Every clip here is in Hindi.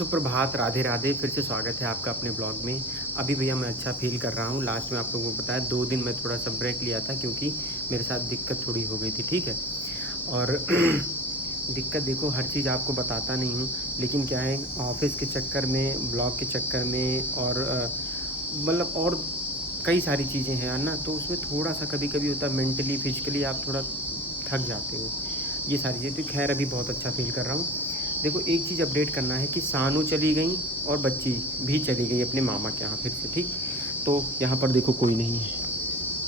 सुप्रभात, राधे राधे। फिर से स्वागत है आपका अपने ब्लॉग में। अभी भैया मैं अच्छा फील कर रहा हूँ। लास्ट में आप लोगों को बताया 2 दिन मैं थोड़ा सा ब्रेक लिया था क्योंकि मेरे साथ दिक्कत थोड़ी हो गई थी, ठीक है। और दिक्कत देखो, हर चीज़ आपको बताता नहीं हूँ, लेकिन क्या है, ऑफिस के चक्कर में, ब्लॉग के चक्कर में और मतलब और कई सारी चीज़ें हैं ना, तो उसमें थोड़ा सा कभी कभी होता है मेंटली फिजिकली आप थोड़ा थक जाते हो, ये सारी चीज़ें। तो खैर अभी बहुत अच्छा फील कर रहा हूँ। देखो एक चीज़ अपडेट करना है कि सानू चली गई और बच्ची भी चली गई अपने मामा के यहाँ फिर से, ठीक। तो यहाँ पर देखो कोई नहीं है,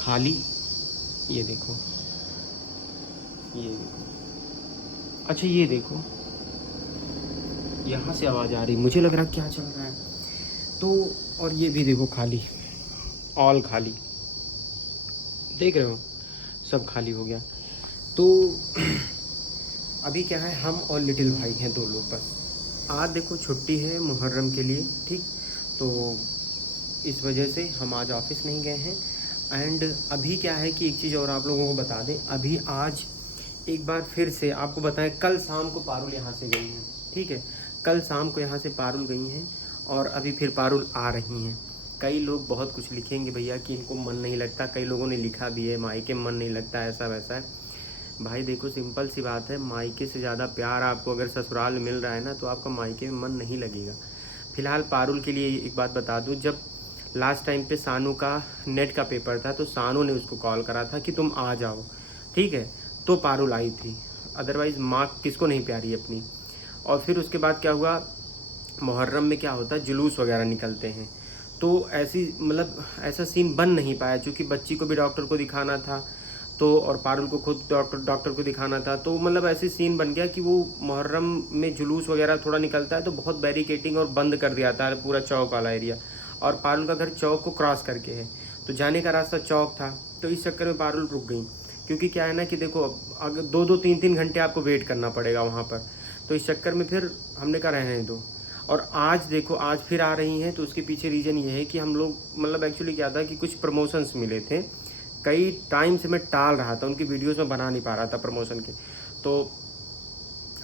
खाली। ये देखो, ये देखो, अच्छा ये देखो, यहाँ से आवाज़ आ रही, मुझे लग रहा क्या चल रहा है। तो और ये भी देखो खाली, ऑल खाली, देख रहे हो, सब खाली हो गया। तो अभी क्या है, हम और लिटिल भाई हैं 2 लोग बस। आज देखो छुट्टी है मुहर्रम के लिए, ठीक। तो इस वजह से हम आज ऑफिस नहीं गए हैं। एंड अभी क्या है कि एक चीज़ और आप लोगों को बता दें, अभी आज एक बार फिर से आपको बताएं, कल शाम को पारुल यहाँ से गई हैं, ठीक है। कल शाम को यहाँ से पारुल गई हैं और अभी फिर पारुल आ रही हैं। कई लोग बहुत कुछ लिखेंगे भैया कि इनको मन नहीं लगता, कई लोगों ने लिखा भी है मायके मन नहीं लगता, ऐसा वैसा है। भाई देखो सिंपल सी बात है, मायके से ज़्यादा प्यार आपको अगर ससुराल में मिल रहा है ना, तो आपका मायके में मन नहीं लगेगा। फ़िलहाल पारुल के लिए एक बात बता दूं, जब लास्ट टाइम पे सानू का नेट का पेपर था तो सानू ने उसको कॉल करा था कि तुम आ जाओ, ठीक है। तो पारुल आई थी, अदरवाइज़ माँ किसको नहीं प्यारी अपनी। और फिर उसके बाद क्या हुआ, मुहर्रम में क्या होता है, जुलूस वगैरह निकलते हैं। तो ऐसी मतलब ऐसा सीन बन नहीं पाया, क्योंकि बच्ची को भी डॉक्टर को दिखाना था, तो और पारुल को खुद डॉक्टर को दिखाना था। तो मतलब ऐसे सीन बन गया कि वो मुहर्रम में जुलूस वगैरह थोड़ा निकलता है तो बहुत बैरिकेटिंग और बंद कर दिया था पूरा चौक वाला एरिया। और पारुल का घर चौक को क्रॉस करके है, तो जाने का रास्ता चौक था। तो इस चक्कर में पारुल रुक गई, क्योंकि क्या है ना कि देखो अगर 2-2 3-3 घंटे आपको वेट करना पड़ेगा वहाँ पर। तो इस चक्कर में फिर हमने कहा रहने दो। और आज देखो, आज फिर आ रही हैं, तो उसके पीछे रीज़न ये है कि हम लोग मतलब एक्चुअली क्या था कि कुछ प्रमोशंस मिले थे, कई टाइम से मैं टाल रहा था, उनकी वीडियोस में बना नहीं पा रहा था प्रमोशन के। तो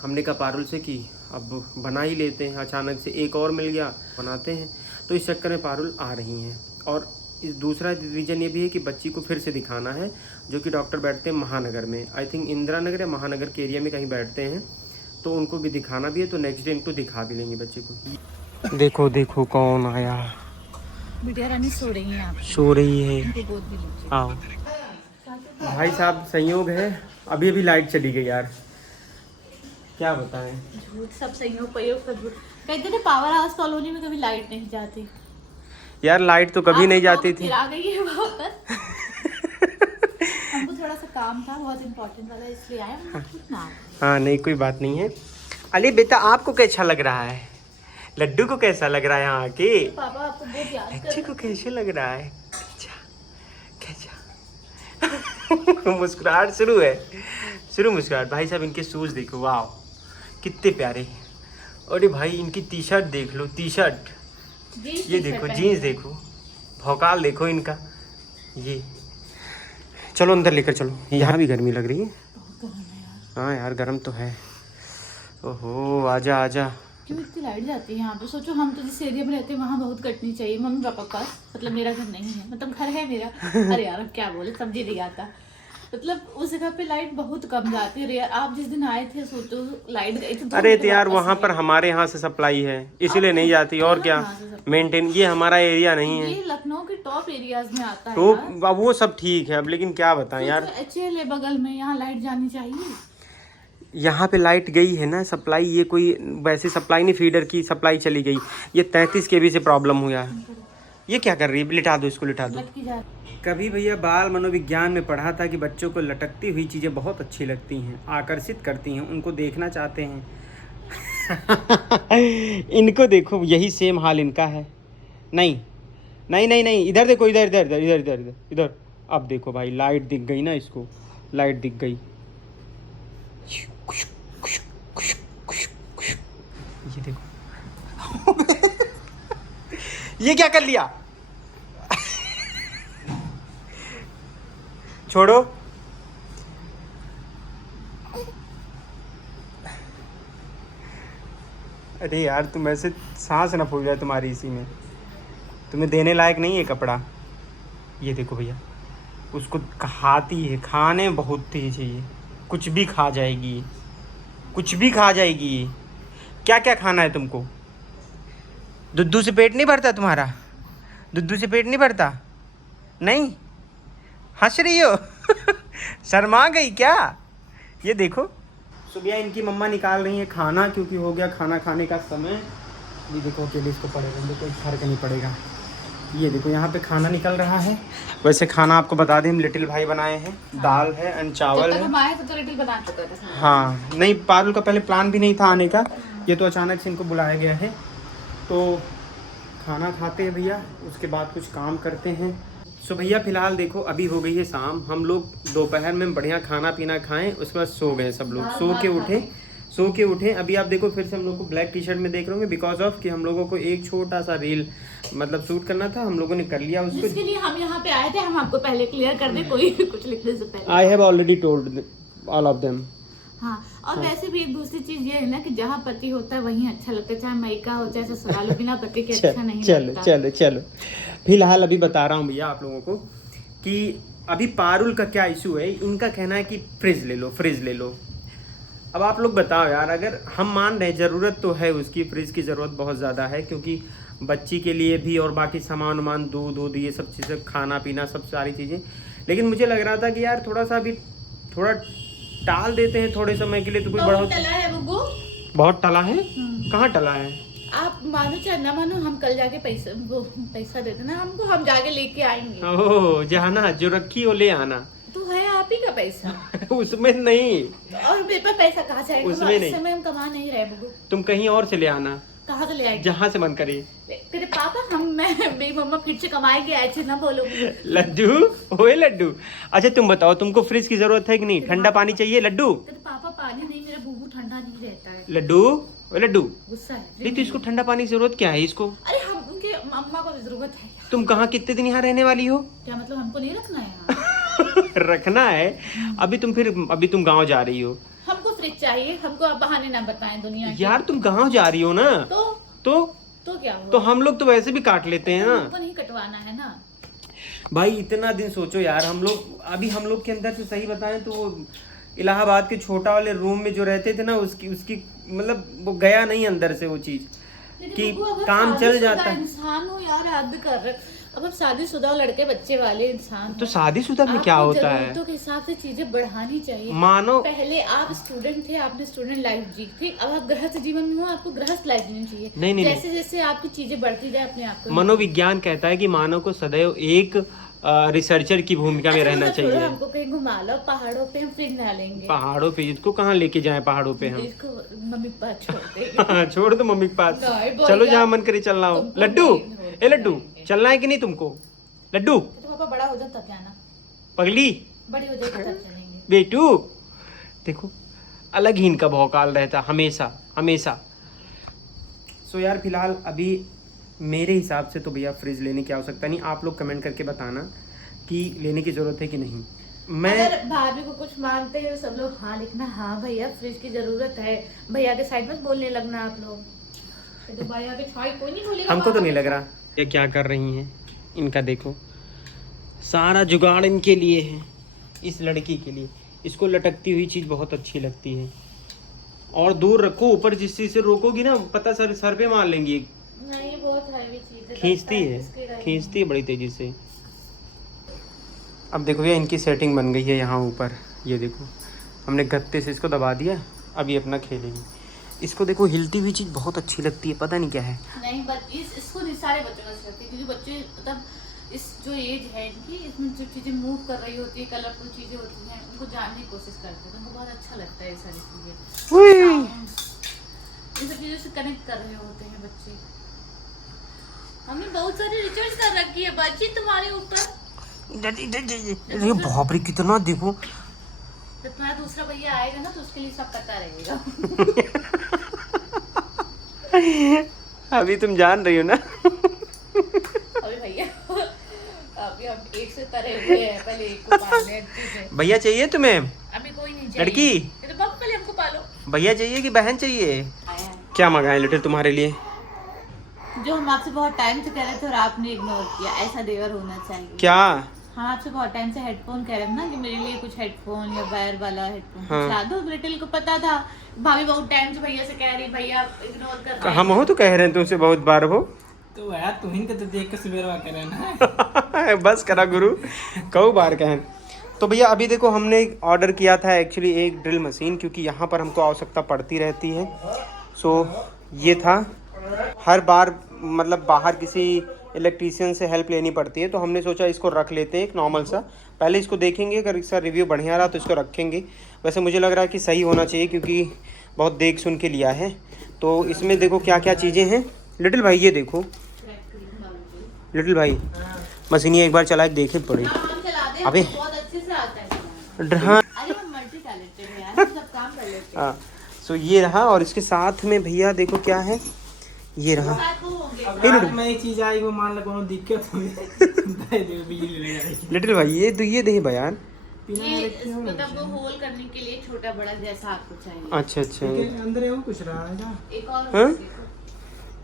हमने कहा पारुल से कि अब बना ही लेते हैं, अचानक से एक और मिल गया, बनाते हैं। तो इस चक्कर में पारुल आ रही हैं। और इस दूसरा रीज़न ये भी है कि बच्ची को फिर से दिखाना है, जो कि डॉक्टर बैठते हैं महानगर में, आई थिंक इंदिरा नगर या महानगर के एरिया में कहीं बैठते हैं, तो उनको भी दिखाना भी है। तो नेक्स्ट डे इनको दिखा भी लेंगे बच्चे को। देखो देखो कौन आया, बिटिया रानी सो रही है, आप सो रही है। इनको गोद में लीजिए। आओ भाई साहब, संयोग है अभी अभी लाइट चली गई यार, क्या बताएं। झूठ, सब संयोग प्रयोग का झूठ। कहते थे पावर हाउस कॉलोनी में कभी लाइट नहीं जाती। यार लाइट तो कभी नहीं जाती थी। आ गई है वापस। हमको थोड़ा सा काम था बहुत इम्पोर्टेंट वाला, इसलिए आए हम ना। हाँ नहीं कोई बात नहीं है। अरे बेटा आपको कैसा लग रहा है, लड्डू को कैसा लग रहा है यहाँ आके, पापा आपको बहुत याद कर बच्चे को कैसे लग रहा है, कैसा मुस्कुराहट शुरू है, शुरू मुस्कुराहट। भाई साहब इनके शूज़ देखो, वाह कितने प्यारे। अरे भाई इनकी टी शर्ट देख लो, टी शर्ट, ये देखो जीन्स देखो, भौकाल देखो इनका। ये चलो अंदर लेकर चलो, यहाँ भी गर्मी लग रही है। हाँ यार गर्म तो है। ओहो आजा आजा। क्यों इतनी लाइट जाती है यहाँ पे? सोचो हम तो जिस एरिया में रहते हैं वहाँ बहुत कटनी चाहिए, मम्मी पापा के पास, मतलब मेरा घर नहीं है, मतलब घर है मेरा। अरे यार अब क्या बोले, समझी नहीं आता। मतलब उस जगह पे लाइट बहुत कम जाती है यार। आप जिस दिन आए थे सोचो लाइट गई थी। अरे तो यार वहाँ पर हमारे यहाँ से सप्लाई है इसीलिए नहीं जाती, और क्या मेंटेन, ये हमारा एरिया नहीं है, ये लखनऊ के टॉप एरियाज में आता है तो यार। अब वो सब ठीक है, अब लेकिन क्या बताएं यार, HL है बगल में, यहाँ लाइट जानी चाहिए। यहाँ पे लाइट गई है ना सप्लाई, ये कोई वैसे सप्लाई नहीं, फीडर की सप्लाई चली गई। ये 33 kV से प्रॉब्लम हुआ है। ये क्या कर रही है, लिटा दो इसको, लिटा दो। कभी भैया बाल मनोविज्ञान में पढ़ा था कि बच्चों को लटकती हुई चीज़ें बहुत अच्छी लगती हैं, आकर्षित करती हैं, उनको देखना चाहते हैं। इनको देखो, यही सेम हाल इनका है। नहीं नहीं नहीं नहीं, इधर देखो, इधर इधर इधर इधर इधर इधर। अब देखो भाई लाइट दिख गई ना इसको, लाइट दिख गई। ये देखो। ये क्या कर लिया, छोड़ो। अरे यार तुम ऐसे सांस ना फूल जाए तुम्हारी इसी में, तुम्हें देने लायक नहीं है कपड़ा। ये देखो भैया, उसको खाती है, खाने में बहुत तेज है ये, कुछ भी खा जाएगी, कुछ भी खा जाएगी। क्या क्या खाना है तुमको? दुद्धू से पेट नहीं भरता तुम्हारा? दुद्धू से पेट नहीं भरता? नहीं, हंस रही हो? शर्मा गई क्या? ये देखो सुबह इनकी मम्मा निकाल रही है खाना, क्योंकि हो गया खाना खाने का समय। ये देखो अकेले इसको पड़ेगा, कोई फर्क नहीं पड़ेगा। ये देखो यहाँ पे खाना निकल रहा है। वैसे खाना आपको बता दें, हम लिटिल भाई बनाए हैं, दाल है एंड चावल है। हम आए तो लिटिल बना चुका था। हाँ, नहीं पारुल का पहले प्लान भी नहीं था आने का, ये तो अचानक से इनको बुलाया गया है। तो खाना खाते हैं भैया, उसके बाद कुछ काम करते हैं। सो भैया फ़िलहाल देखो अभी हो गई है शाम, हम लोग दोपहर में बढ़िया खाना पीना खाएं, उसके बाद सो गए सब लोग, सो के उठे। अभी आप देखो फिर से हम लोग को ब्लैक टी शर्ट में देख रहे होंगे, बिकॉज ऑफ कि हम लोगों को एक छोटा सा रील मतलब शूट करना था, हम लोगों ने कर लिया उसको। जिसके लिए हम यहाँ पे आए थे, हम आपको पहले क्लियर कर दें, कोई कुछ लिखने से पहले। I have already told all of them. हाँ, और वैसे भी एक दूसरी चीज ये है ना कि जहाँ पति होता है वहीं अच्छा लगता है, चाहे मायका हो चाहे ससुराल हो, बिना पति के अच्छा नहीं लगता। चलो फिलहाल अभी बता रहा हूँ भैया आप लोगों को कि अभी पारुल का क्या इशू है। इनका कहना है कि फ्रिज ले लो। अब आप लोग बताओ यार, अगर हम मान रहे ज़रूरत तो है उसकी, फ्रिज की ज़रूरत बहुत ज़्यादा है, क्योंकि बच्ची के लिए भी और बाकी सामान दूध ये सब चीज़ें, खाना पीना सब सारी चीज़ें। लेकिन मुझे लग रहा था कि यार थोड़ा सा अभी थोड़ा टाल देते हैं थोड़े समय के लिए, तो कोई बड़ा टला है वो, बहुत टला है। कहाँ टला है? आप मानो चाहे ना मानो, हम कल जाके पैसा देते ना हमको, हम जाके लेके आएंगे। ओह, जाना जो रखी हो ले आना, तो है आप ही का पैसा। उसमें नहीं। और मेरे पास पैसा कहाँ से आएगा? उसमें नहीं, समय हम कमा नहीं रहे बुगु। तुम कहीं और से ले आना। कहाँ से ले आएगी? जहाँ से मन करे। तेरे पापा मेरी मम्मा फिर से कमाएगी, ऐसे ना बोलो। लड्डू, ओए लड्डू, अच्छा तुम बताओ, तुमको फ्रिज की जरूरत है कि नहीं? ठंडा पानी चाहिए लड्डू? तेरे पापा पानी नहीं, मेरा बुबू ठंडा नहीं रहता है। लड्डू, ओए लड्डू, गुस्सा है नहीं तो इसको ठंडा पानी की जरूरत क्या है इसको? अरे हम उनके अम्मा को जरूरत है। तुम कहाँ कितने दिन यहाँ रहने वाली हो? क्या मतलब हमको नहीं रखना है यहाँ? रखना है। अभी तुम गाँव जा रही हो। हमको फ्रिज चाहिए, हमको आप बहाने ना बताएं दुनिया के। यार तुम गाँव जा रही हो ना, तो क्या हुआ? तो हम लोग तो वैसे भी काट लेते हैं ना। हमको नहीं कटवाना है ना भाई। इतना दिन सोचो यार, हम लोग के अंदर से सही बताएं तो वो इलाहाबाद के छोटा वाले रूम में जो रहते थे ना, उसकी मतलब वो गया नहीं अंदर से वो चीज कि काम चल जाता है। इंसान हो यार, याद कर रहे, अब हम शादीशुदा लड़के बच्चे वाले इंसान, तो शादीशुदा में क्या होता है? तो के हिसाब से चीजें बढ़ानी चाहिए। मानो पहले आप स्टूडेंट थे, आपने स्टूडेंट लाइफ जी थी, अब आप गृहस्थ जीवन में हो, आपको गृहस्थ लाइफ जीनी चाहिए। नहीं, जैसे जैसे आपकी चीजें बढ़ती जाए अपने आप को। मनोविज्ञान कहता है कि मानव को सदैव एक रिसर्चर की भूमिका में रहना चाहिए। हमको कहीं घुमा लो पहाड़ों पे, हम फिर ना लेंगे। पहाड़ों पे? इसको कहाँ लेके जाए पहाड़ों पे हम? इसको मम्मी के पास छोड़ देंगे। छोड़ दो मम्मी के पास, चलो जहाँ मन करे चलना हो। लड्डू, ए लड्डू, चलना है कि नहीं तुमको? लड्डू, तो पापा बड़ा हो जाता क्या ना, पगली बड़ी हो जाती तब चलेंगे। बेटू देखो, अलग ही इनका भौकाल रहता हमेशा। सो यार फिलहाल अभी मेरे हिसाब से तो भैया फ्रिज लेने की आवश्यकता नहीं। आप लोग कमेंट करके बताना कि लेने की ज़रूरत है कि नहीं। मैं अगर भाभी को कुछ मानते हैं सब लोग हाँ लिखना, हाँ भैया फ्रिज की जरूरत है। भैया के साइड में बोलने लगना आप लोग, तो भैया के साइड कोई नहीं बोलेगा। हमको तो नहीं लग रहा ये क्या कर रही हैं। इनका देखो सारा जुगाड़ इनके लिए है, इस लड़की के लिए। इसको लटकती हुई चीज़ बहुत अच्छी लगती है, और दूर रखो, ऊपर जिस चीज़ से रोकोगी ना पता सर पे मार लेंगी। नहीं, बहुत हैवी चीज है, खींचती है बड़ी तेजी से। अब देखो भैया इनकी सेटिंग बन गई है यहाँ ऊपर, ये देखो हमने गत्ते से इसको दबा दिया, अब ये अपना खेलेगी। इसको देखो हिलती हुई चीज़ बहुत अच्छी लगती है, पता नहीं क्या है। नहीं इसको नहीं, सारे बच्चों को अच्छी लगती है, क्योंकि बच्चे मतलब इस जो एज है इनकी, इसमें जो चीज़ें मूव कर रही होती है, कलरफुल चीज़ें होती हैं, उनको जानने की कोशिश करते हैं, तो उनको बहुत अच्छा लगता है ये सारी चीज़ें। इन सब चीज़ों से कनेक्ट कर रहे होते हैं बच्चे। हमने बहुत सारी रिसर्च कर रखी है बच्ची तुम्हारे ऊपर। अरे बाप रे कितना देखो। जब तुम्हारा दूसरा भैया आएगा ना तो उसके लिए सब पता रहेगा। अभी तुम जान रही हो ना। अभी भैया अभी हम एक से तरह हुए हैं, पहले एक को पालने हैं। भैया चाहिए तुम्हें? अभी कोई नहीं चाहिए। लड़की तो पापा पहले हमको पालो। भैया चाहिए कि बहन चाहिए? क्या मंगाए लिटिल तुम्हारे लिए? जो हम आपसे बहुत टाइम से कह रहे थे और आपने इग्नोर किया, ऐसा देवर होना चाहिए। क्या? हाँ, आपसे बहुत टाइम से हेडफोन कह रहे थे ना कि मेरे लिए कुछ हेडफोन या वायर वाला हेडफोन हाँ। ला दो। लिटिल को पता था, भाभी बहुत टाइम से भैया से कह रही, भैया इग्नोर कर रहे हम हो तो कह रहे हैं तुमसे बहुत बार हो। तो यार तुम तो देख के सवेरा करे ना। बस करा गुरु, कई बार कहें। तो भैया अभी देखो हमने ऑर्डर किया था एक्चुअली एक ड्रिल मशीन, क्योंकि यहाँ पर हमको आवश्यकता पड़ती रहती है। सो ये था, हर बार मतलब बाहर किसी इलेक्ट्रीशियन से हेल्प लेनी पड़ती है, तो हमने सोचा इसको रख लेते हैं एक नॉर्मल सा। पहले इसको देखेंगे, अगर इसका रिव्यू बढ़िया रहा तो इसको रखेंगे। वैसे मुझे लग रहा है कि सही होना चाहिए, क्योंकि बहुत देख सुन के लिया है। तो इसमें देखो क्या क्या चीज़ें हैं। लिटिल भाई ये देखो, लिटिल भाई मशीन एक बार चला के देखे पड़ी। अबे बहुत अच्छे से आता है। हाँ अरे हम मल्टी टैलेंटेड हैं यार, हम सब काम कर लेते हैं। हाँ। सो ये रहा, और इसके साथ में भैया देखो क्या है, ये रहा। साथ वो होंगे। अब रात में एक चीज आई, वो मान लो कोनो दिक्कत हुई दे दे बिजली ले जाएगी। लिटिल भाई ये तो ये दे बयान। ये मतलब वो होल करने के लिए छोटा बड़ा जैसा आपको चाहिए। अच्छा अच्छा। अंदर है वो कुछ रहा है ना। एक और हाँ?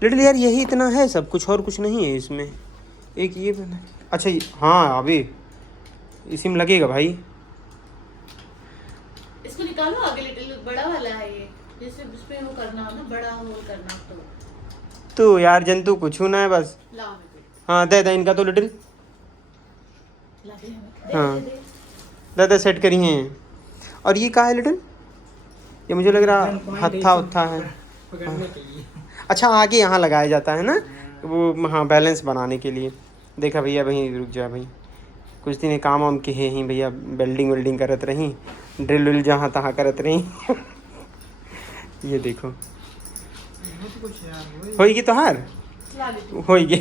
लिटिल यार यही इतना है सब कुछ, और कुछ नहीं है इसमें। एक ये बना, अच्छा हाँ अभी इसी में लगेगा भाई। इसको निकालो आगे, लिटिल बड़ा वाला है ये, जैसे उस पे वो करना हो ना, बड़ा होल करना हो तो यार जंतु कुछ ना है बस। लाओ मेरे हाँ दे दे इनका तो लिटिल। को। ला दे हमें। हाँ। दे। दादा सेट करी हैं। और ये कहाँ है लिटिल? ये मुझे लग रहा हत्था उत्था है। पकड़ने के लिए। अच्छा आगे यहाँ लगाया जाता है ना वो, हाँ बैलेंस बनाने के लिए। देखा भैया, भाई रुक जा भाई, कुछ दिन काम वाम के है ही भैया, वेल्डिंग वेल्डिंग करत रही, ड्रिल विल जहाँ तहाँ करत रही। ये देखो कुछ यार होएगी तो हार ला दे। होएगी।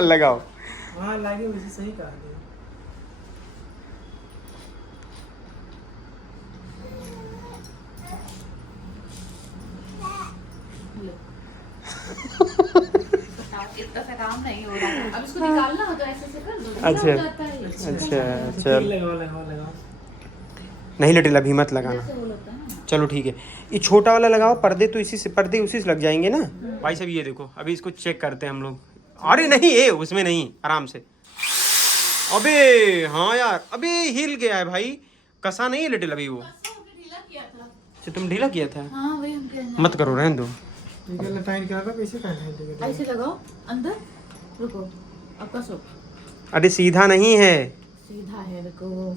लगाओ। वहाँ लागे उसे सही कहा दे। इतना सा काम नहीं हो रहा है। अब इसको निकालना हो तो ऐसे से कर दो। अच्छा। हो जाता है ये। अच्छा चल, लगाओ लगाओ लगाओ। नहीं लिटिल अभी मत लगाना। जैसे होल होता है ना। चलो ठीक है, ये छोटा वाला लगाओ। पर्दे तो इसी से, पर्दे उसी से लग जाएंगे ना भाई साहब। ये देखो अभी इसको चेक करते हैं हम लोग। अरे नहीं ये उसमें नहीं, आराम से। अबे हाँ यार, अबे हिल गया है भाई, कसा नहीं है लिटिल अभी वो। ढीला किया था। अच्छा तुम ढीला किया था? हाँ वही हम कह रहे हैं। मत करो, रहने दो। ठीक है लटाइन कर रहा कैसे करना है। ऐसे लगाओ अंदर, रुको अब कसो। अरे सीधा नहीं है। सीधा है, रुको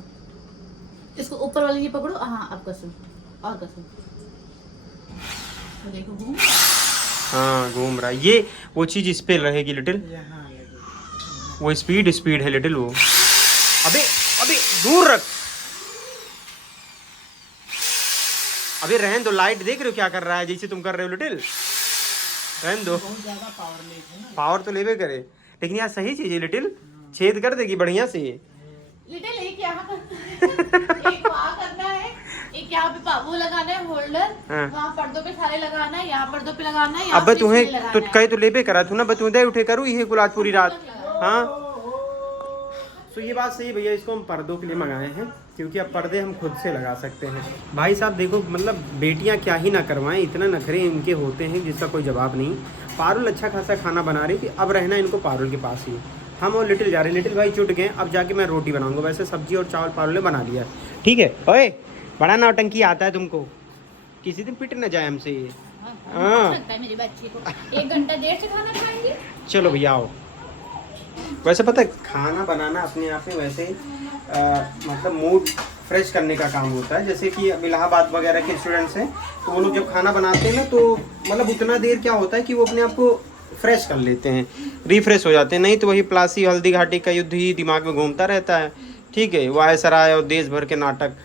इसको ऊपर वाले ये पकड़ो। हाँ अब कसो और कसो। देखो घूम। हाँ घूम रहा है ये, वो चीज इस पे रहेगी लिटिल, यहाँ लगे। वो स्पीड है लिटिल वो। अबे अबे दूर रख। अबे रहन दो, लाइट देख रहे हो क्या कर रहा है, जैसे तुम कर रहे हो लिटिल। रहन दो, बहुत ज्यादा पावर ले है ना। पावर तो लेवे करे, लेकिन यार सही चीज है लिटिल, छेद कर देगी बढ़िया से ये। लिटिल एक यहाँ करना है, एक वहाँ करना है, एक यहाँ पे वो लगाना है होल्डर। हाँ। वहाँ पर्दों पे सारे लगाना है, यहाँ पर्दों पे लगाना है, यहाँ अब पे तुम्हें इसलिए लगाना तो है। कहे तो लेबे करा तू ना, बस तुम्हें उठे करूँ ये गुलाब पूरी रात। हाँ तो ये बात सही है भैया, इसको हम पर्दों के लिए मंगाए हैं, क्योंकि अब पर्दे हम खुद से लगा सकते हैं। भाई साहब देखो, मतलब बेटियां क्या ही ना करवाएं, इतना नखरे इनके होते हैं जिसका कोई जवाब नहीं। पारुल अच्छा खासा खाना बना रही थी, अब रहना इनको पारुल के पास ही। हम और लिटिल जा रहे हैं, लिटिल भाई छूट गए, अब जाके मैं रोटी बनाऊंगा। वैसे सब्जी और चावल पारुल ने बना लिया, ठीक है। ओए बड़ा नौटंकी आता है तुमको, किसी दिन पिट न जाए हमसे ये। हाँ लगता है मेरी बच्ची को 1 घंटा देर से खाना खाएंगे। चलो भैया आओ। वैसे पता है खाना बनाना अपने आप में वैसे मतलब मूड फ्रेश करने का काम होता है। जैसे कि अब इलाहाबाद वगैरह के स्टूडेंट्स हैं, तो वो लोग जब खाना बनाते हैं ना, तो मतलब उतना देर क्या होता है कि वो अपने आप को फ्रेश कर लेते हैं, रिफ्रेश हो जाते हैं। नहीं तो वही प्लासी हल्दी घाटी का युद्ध ही दिमाग में घूमता रहता है, ठीक है। वायसराय और देश भर के नाटक,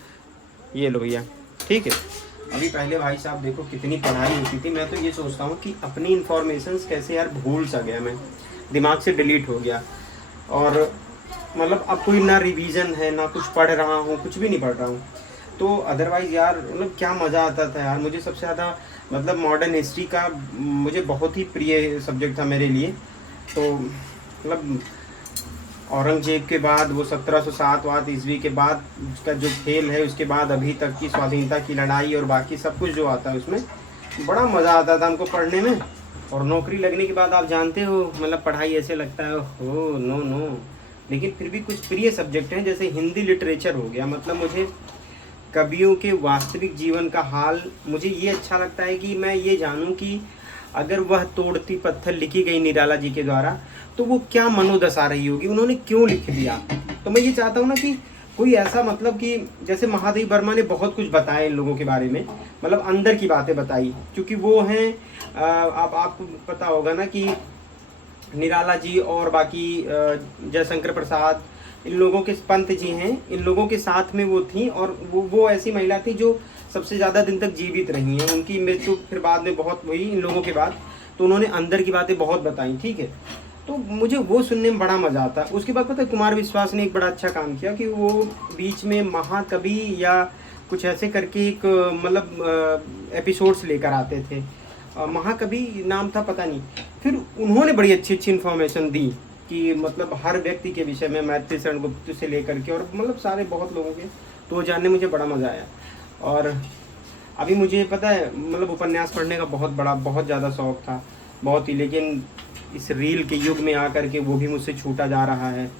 ये लो भैया, ठीक है। अभी पहले भाई साहब देखो कितनी पढ़ाई होती थी, मैं तो ये सोचता हूँ कि अपनी इन्फॉर्मेशंस कैसे यार भूल सा गया मैं, दिमाग से डिलीट हो गया। और मतलब अब कोई ना रिवीजन है, ना कुछ पढ़ रहा हूँ, कुछ भी नहीं पढ़ रहा हूँ। तो अदरवाइज़ यार मतलब क्या मज़ा आता था यार। मुझे सबसे ज़्यादा मतलब मॉडर्न हिस्ट्री का मुझे बहुत ही प्रिय सब्जेक्ट था मेरे लिए। तो मतलब औरंगजेब के बाद वो 1707 ईस्वी के बाद उसका जो खेल है, उसके बाद अभी तक की स्वाधीनता की लड़ाई और बाकी सब कुछ जो आता है उसमें, बड़ा मज़ा आता था हमको पढ़ने में। और नौकरी लगने के बाद आप जानते हो मतलब पढ़ाई ऐसे लगता है हो नो नो, लेकिन फिर भी कुछ प्रिय सब्जेक्ट हैं जैसे हिंदी लिटरेचर हो गया। मतलब मुझे कवियों के वास्तविक जीवन का हाल मुझे ये अच्छा लगता है कि मैं ये जानूं कि अगर वह तोड़ती पत्थर लिखी गई निराला जी के द्वारा तो वो क्या मनोदशा रही होगी, उन्होंने क्यों लिख दिया। तो मैं ये चाहता हूँ ना कि कोई ऐसा मतलब कि जैसे महादेव वर्मा ने बहुत कुछ बताया इन लोगों के बारे में, मतलब अंदर की बातें बताई, क्योंकि वो हैं अब आपको पता होगा ना कि निराला जी और बाकी जयशंकर प्रसाद इन लोगों के पंत जी हैं, इन लोगों के साथ में वो थी और वो ऐसी महिला थी जो सबसे ज़्यादा दिन तक जीवित रही हैं। उनकी मृत्यु फिर बाद में बहुत हुई इन लोगों के बाद, तो उन्होंने अंदर की बातें बहुत बताई, ठीक है। तो मुझे वो सुनने में बड़ा मज़ा आता है। उसके बाद पता है कुमार विश्वास ने एक बड़ा अच्छा काम किया कि वो बीच में महाकवि या कुछ ऐसे करके एक मतलब एपिसोड्स लेकर आते थे, महाकवि नाम था पता नहीं, फिर उन्होंने बड़ी अच्छी अच्छी इन्फॉर्मेशन दी कि मतलब हर व्यक्ति के विषय में, मैत्री शरण गुप्त से लेकर के और मतलब सारे बहुत लोगों के, तो जानने मुझे बड़ा मज़ा आया। और अभी मुझे पता है मतलब उपन्यास पढ़ने का बहुत ज़्यादा शौक़ था, बहुत ही, लेकिन इस रील के युग में आकर के वो भी मुझसे छूटा जा रहा है।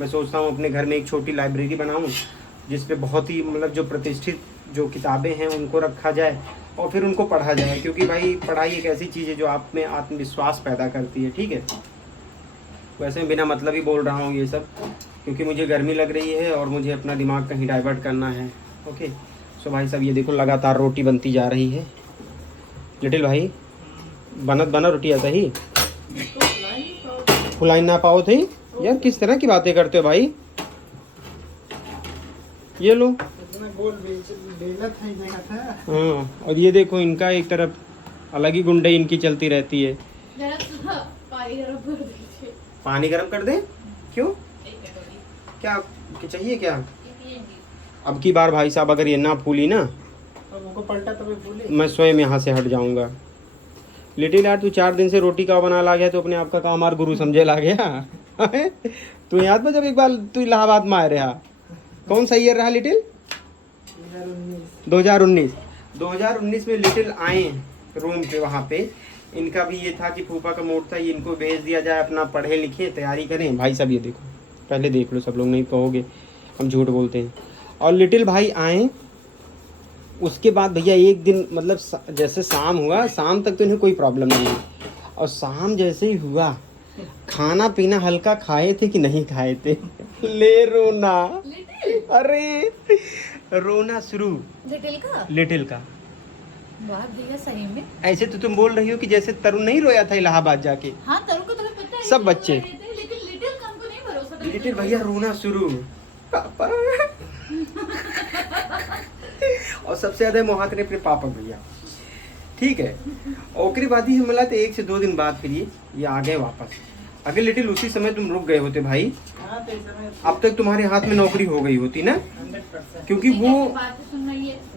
मैं सोचता हूँ अपने घर में एक छोटी लाइब्रेरी बनाऊँ जिस पे बहुत ही मतलब जो प्रतिष्ठित जो किताबें हैं उनको रखा जाए और फिर उनको पढ़ा जाए, क्योंकि भाई पढ़ाई एक ऐसी चीज़ है जो आप में आत्मविश्वास पैदा करती है, ठीक है। वैसे मैं बिना मतलब ही बोल रहा हूँ ये सब, क्योंकि मुझे गर्मी लग रही है और मुझे अपना दिमाग कहीं डाइवर्ट करना है। ओके सो भाई साहब ये देखो लगातार रोटी बनती जा रही है। लिटिल भाई बना रोटी ऐसा ही फुलाई ना पाओ थे यार, किस तरह की बातें करते हो भाई। ये लो हाँ, और ये देखो इनका एक तरफ अलग ही गुंडे इनकी चलती रहती है। पानी गरम कर दे, क्यों क्या चाहिए क्या? अब की बार भाई साहब अगर ये ना फूली ना तो पलटा तो मैं स्वयं यहाँ से हट जाऊँगा। लिटिल यार तू 4 दिन से रोटी का बना ला गया तो अपने आप का काम और गुरु समझे ला गया। तू याद में जब एक बार तू इलाहाबाद में आए रहा, कौन सा ईयर रहा लिटिल? 2019 में लिटिल आए रूम पे, वहाँ पे इनका भी ये था कि फूफा का मूड था, ये इनको भेज दिया जाए अपना पढ़े लिखे तैयारी करें। भाई साहब ये देखो, पहले देख लो, सब लोग नहीं कहोगे हम झूठ बोलते हैं। और लिटिल भाई आए, उसके बाद भैया एक दिन मतलब जैसे शाम हुआ, शाम तक तो इन्हें कोई प्रॉब्लम नहीं हुई, और शाम जैसे ही हुआ खाना पीना हल्का खाए थे कि नहीं खाए थे, ले रोना, अरे रोना शुरू लिटिल का। वाह भैया सही में ऐसे तो तुम बोल रही हो कि जैसे तरुण नहीं रोया था इलाहाबाद जाके। हाँ तरुण को तुम्हें पता है सब बच्चे, लेकिन लिटिल का हमको नहीं भरोसा था। लिटिल भैया रोना शुरू पापा। और सबसे ज्यादा मोहात ने अपने पापा भैया, ठीक है। ओकरी बाद ही मिला तो 1 से 2 दिन बाद फिर ये आ गए वापस। अगर लिटिल उसी समय तुम रुक गए होते भाई, अब तक तुम्हारे हाथ में नौकरी हो गई होती ना, क्योंकि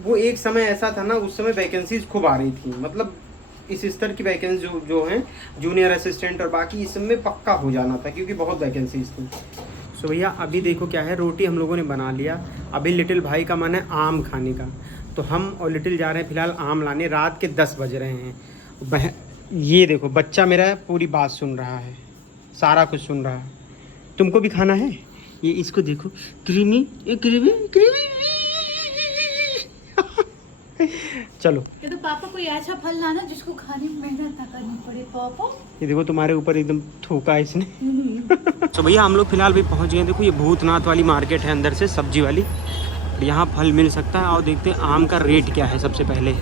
वो एक समय ऐसा था ना, उस समय वैकेंसीज खूब आ रही थी, मतलब इस स्तर की वैकेंसी जो हैं जूनियर असिस्टेंट और बाकी इस समय पक्का हो जाना था, क्योंकि बहुत वैकेंसीज थी। सो भैया अभी देखो क्या है, रोटी हम लोगों ने बना लिया। अभी लिटिल भाई का मन है आम खाने का, तो हम और लिटिल जा रहे हैं फिलहाल आम लाने। रात के 10 बज रहे हैं। ये देखो बच्चा मेरा पूरी बात सुन रहा है, सारा कुछ सुन रहा है। तुमको भी खाना है? ये इसको देखो, क्रीमी क्रीमी। चलो ये तो पापा कोई ऐसा फल लाना जिसको खाने में मेहनत ना करनी पड़े पापा। ये देखो तुम्हारे ऊपर एकदम थूका है इसने। तो भैया हम लोग फिलहाल भी पहुंच गए। देखो ये भूतनाथ वाली मार्केट है, अंदर से सब्जी वाली, यहाँ फल मिल सकता है। और देखते हैं आम का रेट क्या है सबसे पहले।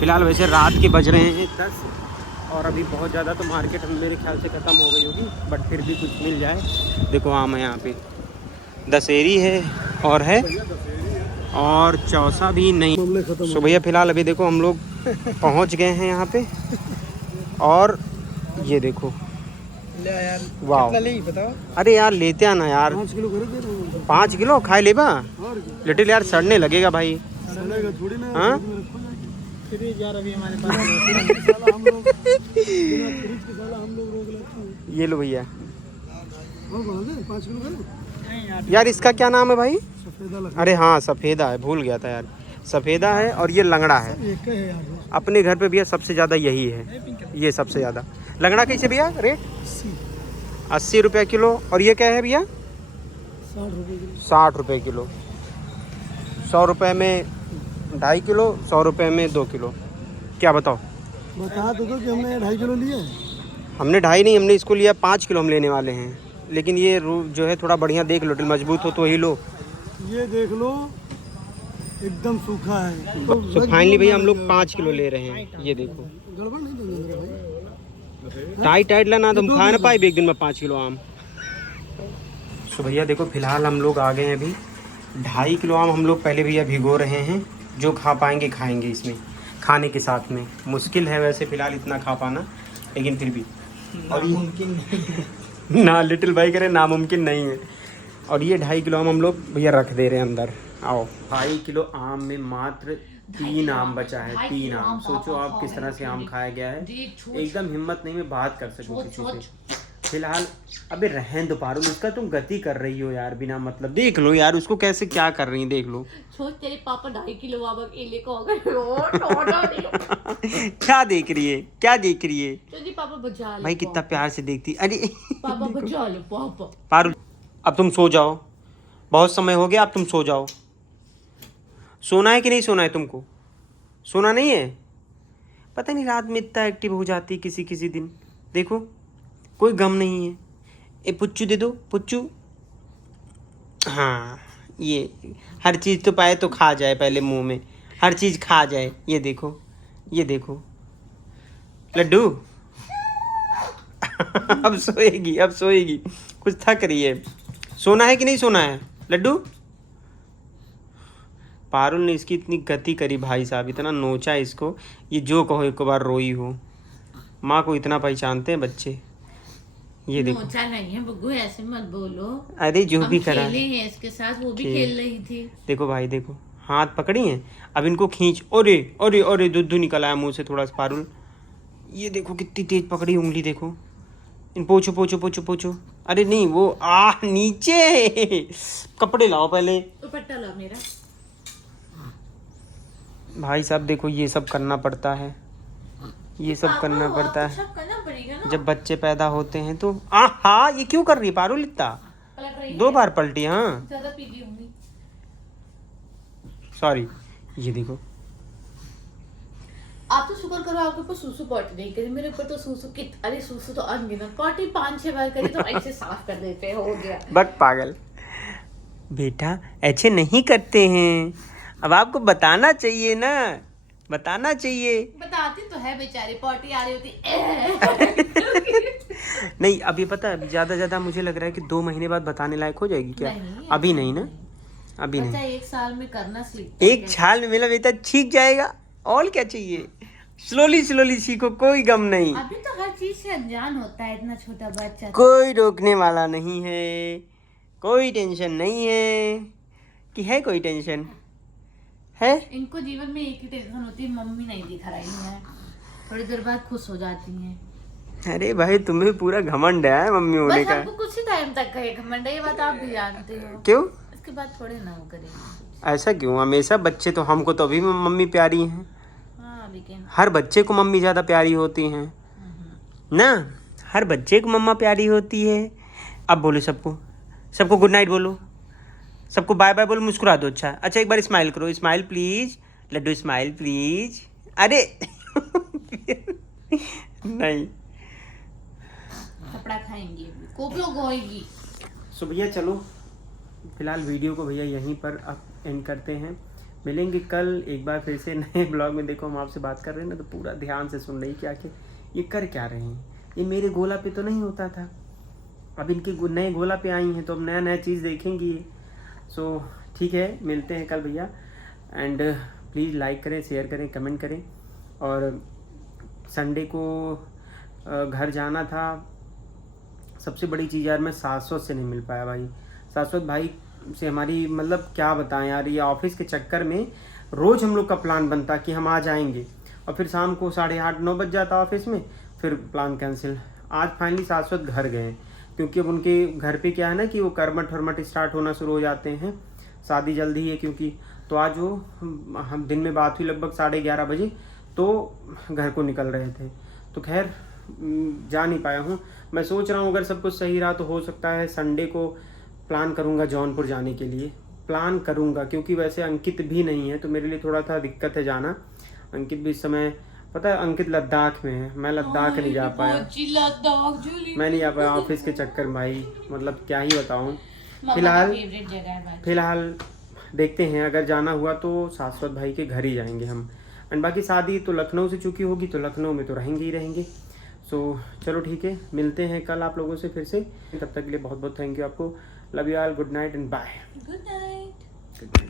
फिलहाल वैसे रात के बज रहे हैं 10 और अभी बहुत ज़्यादा तो मार्केट मेरे ख्याल से ख़त्म हो गई होगी, बट फिर भी कुछ मिल जाए। देखो आम है यहाँ पे, दशहरी है और है और चौसा भी नहीं। सो भैया फिलहाल अभी देखो हम लोग पहुँच गए हैं यहाँ पे, और ये देखो वाह, अरे यार लेते आना यार, 5 किलो खाए लेबा। लिटिल यार सड़ने लगेगा भाई। हाँ ये लो भैया। यार इसका क्या नाम है भाई? अरे हाँ सफ़ेदा है, भूल गया था यार। सफ़ेदा है और ये लंगड़ा है। एक है यार, अपने घर पे भैया सबसे ज़्यादा यही है, ये सबसे ज़्यादा। लंगड़ा कैसे भैया रेट? 80 रुपये किलो। और ये क्या है भैया? 60 रुपये किलो। 100 रुपये में 2.5 किलो, 100 रुपये में 2 किलो। क्या बताओ? बता दो कि हमने 2.5 किलो लिए। हमने 2.5 नहीं, हमने इसको लिया 5 किलो हम लेने वाले हैं। लेकिन ये जो है थोड़ा बढ़िया देख लो, मजबूत हो तो वही लो। ये देख लो एकदम सूखा है। तो फाइनली भैया हम लोग 5 किलो ले रहे हैं। ये देखो गड़बड़ नहीं देंगे मेरे भाई। टाइट लाना तो हम खा ना पाए एक दिन में 5 किलो आम। तो भैया देखो फिलहाल हम लोग आ गए हैं अभी। 2.5 किलो आम हम लोग पहले भैया भिगो रहे हैं। जो खा पाएंगे खाएंगे इसमें, खाने के साथ में। मुश्किल है वैसे फ़िलहाल इतना खा पाना, लेकिन फिर भी और मुमकिन ना, लिटिल भाई कह रहे नामुमकिन नहीं है। और ये 2.5 किलो आम हम लोग भैया रख दे रहे हैं अंदर। आओ, 2.5 किलो आम में मात्र 3 आम बचा है। 3 आम, सोचो आप किस तरह से आम खाया गया है। एकदम हिम्मत नहीं मैं बात कर सकूं किसी से। फिलहाल अबे रहन दो पारुल, उसका तुम गति कर रही हो यार बिना मतलब। देख लो यार उसको कैसे क्या कर रही है, देख लो। सोच तेरे पापा 2.5 किलो आम केले को अगर क्या देख रही है, क्या देख रही है? तो पापा बचा ले भाई कितना प्यार से देखती। अरे पापा बचा लो पापा। पारुल अब तुम सो जाओ, बहुत समय हो गया, अब तुम सो जाओ। सोना है कि नहीं सोना है तुमको? सोना नहीं है? पता नहीं रात में इतना एक्टिव हो जाती किसी किसी दिन। देखो कोई गम नहीं है। ए पुच्चू दे दो, पुच्चू। हाँ, ये हर चीज़ तो पाए तो खा जाए, पहले मुंह में हर चीज़ खा जाए। ये देखो, ये देखो लड्डू। अब सोएगी, अब सोएगी, कुछ थक रही है। सोना है कि नहीं सोना है लड्डू? पारुल ने इसकी इतनी गति करी भाई साहब, इतना नोचा इसको, ये जो कहो एक बार रोई हो। माँ को इतना पहचानते हैं बच्चे। ये देखो नोचा नहीं है बग्गू, ऐसे मत बोलो। अरे जो भी करा खेले हैं इसके साथ, वो भी खेल रही थी। देखो भाई देखो, हाथ पकड़ी हैं, अब इनको खींच। अरे अरे अरे दूध निकल आया मुंह से थोड़ा सा पारुल। ये देखो कितनी तेज पकड़ी उंगली, देखो। इन पोछो पोछो पोछो पोछो। अरे नहीं वो नीचे। कपड़े लाओ पहले, दुपट्टा ला मेरा। भाई साहब देखो ये सब करना पड़ता है, ये सब करना पड़ता है। सब करना पड़ेगा ना। जब बच्चे पैदा होते हैं तो हाँ, ये क्यों कर रही है पारुल इतना? पलट रही 2 बार पलटी। हाँ ज्यादा पी गई होंगी। सॉरी। ये देखो आप तो शुक्र करो आपके ऊपर सूसू पॉटी नहीं करी, मेरे ऊपर तो सूसू कित अरे सूसू तो अनगिनत, पॉटी 5-6 बार करी तो ऐसे साफ कर देते हो गया। बक पागल बेटा, ऐसे नहीं करते हैं। अब आपको बताना चाहिए ना, बताना चाहिए। बताती तो है बेचारी, पॉटी आ रही होती नहीं अभी पता है, ज़्यादा मुझे लग रहा है कि 2 महीने बाद बताने लायक हो जाएगी क्या? नहीं, अभी नहीं ना, अभी बच्चा नहीं। 1 साल में करना सीख। एक छाल में मेरा बेटा सीख जाएगा, और क्या चाहिए। स्लोली स्लोली सीखो, कोई गम नहीं। अभी तो हर चीज से अनजान होता है इतना छोटा बच्चा। कोई रोकने वाला नहीं है, कोई टेंशन नहीं है। कि है कोई टेंशन है? इनको जीवन में एक ही टेंशन होती है, मम्मी नहीं दिखा रही है। थोड़ी देर बाद खुश हो जाती हैं। अरे भाई तुम्हें पूरा घमंड है मम्मी होने बस का। हमको कुछ ही टाइम तक कहे घमंड, ये बात आप भी जानते हो। क्यों? इसके बाद थोड़े ना वो करेंगे। ऐसा क्यों? हमेशा बच्चे तो, हमको तो अभी मम्मी प्यारी हैं। हाँ लेकिन हर बच्चे को मम्मी ज़्यादा प्यारी होती हैं ना, हर बच्चे को मम्मा प्यारी होती है। अब बोलो सबको गुड नाइट बोलो, सबको बाय बाय बोलो, मुस्कुरा दो। अच्छा एक बार स्माइल करो, smile please Laddu, smile please. अरे नहीं, कपड़ा खाएंगे, कोपियों गोएगी। सो भैया चलो फिलहाल वीडियो को भैया यहीं पर अब एंड करते हैं। मिलेंगे कल एक बार फिर से नए ब्लॉग में। देखो हम आपसे बात कर रहे हैं ना, तो पूरा ध्यान से सुन रही कि आखिर ये कर क्या रहे हैं। ये मेरे गोला पे तो नहीं होता था, अब इनके नए गोला पे आई हैं, तो अब नया चीज़ देखेंगी। सो ठीक है, मिलते हैं कल भैया। एंड प्लीज़ लाइक करें, शेयर करें, कमेंट करें। और संडे को घर जाना था। सबसे बड़ी चीज़ यार, मैं शाश्वत से नहीं मिल पाया भाई। शाश्वत भाई से हमारी मतलब क्या बताएं यार, ये ऑफिस के चक्कर में रोज़ हम लोग का प्लान बनता कि हम आ जाएंगे, और फिर शाम को 8:30-9 बज जाता ऑफिस में, फिर प्लान कैंसिल। आज फाइनली शाश्वत घर गए, क्योंकि अब उनके घर पे क्या है ना कि वो करमट वर्मट स्टार्ट होना शुरू हो जाते हैं। शादी जल्दी है क्योंकि, तो आज वो हम दिन में बात हुई लगभग 11:30 बजे, तो घर को निकल रहे थे। तो खैर जा नहीं पाया हूँ। मैं सोच रहा हूँ अगर सब कुछ सही रहा तो हो सकता है संडे को प्लान करूँगा जौनपुर जाने के लिए, प्लान करूँगा, क्योंकि वैसे अंकित भी नहीं है तो मेरे लिए थोड़ा सा दिक्कत है जाना। अंकित भी इस समय पता है अंकित लद्दाख में है, मैं लद्दाख नहीं जा पाया, मैं नहीं जा पाया ऑफिस के चक्कर में भाई, मतलब क्या ही बताऊँ। फिलहाल देखते हैं, अगर जाना हुआ तो शाश्वत भाई के घर ही जाएंगे हम। एंड बाकी शादी तो लखनऊ से चुकी होगी तो लखनऊ में तो रहेंगे ही रहेंगे। सो चलो ठीक है, मिलते हैं कल आप लोगों से फिर से। तब तक के लिए बहुत बहुत थैंक यू आपको। Love you all, good night and bye. Good night.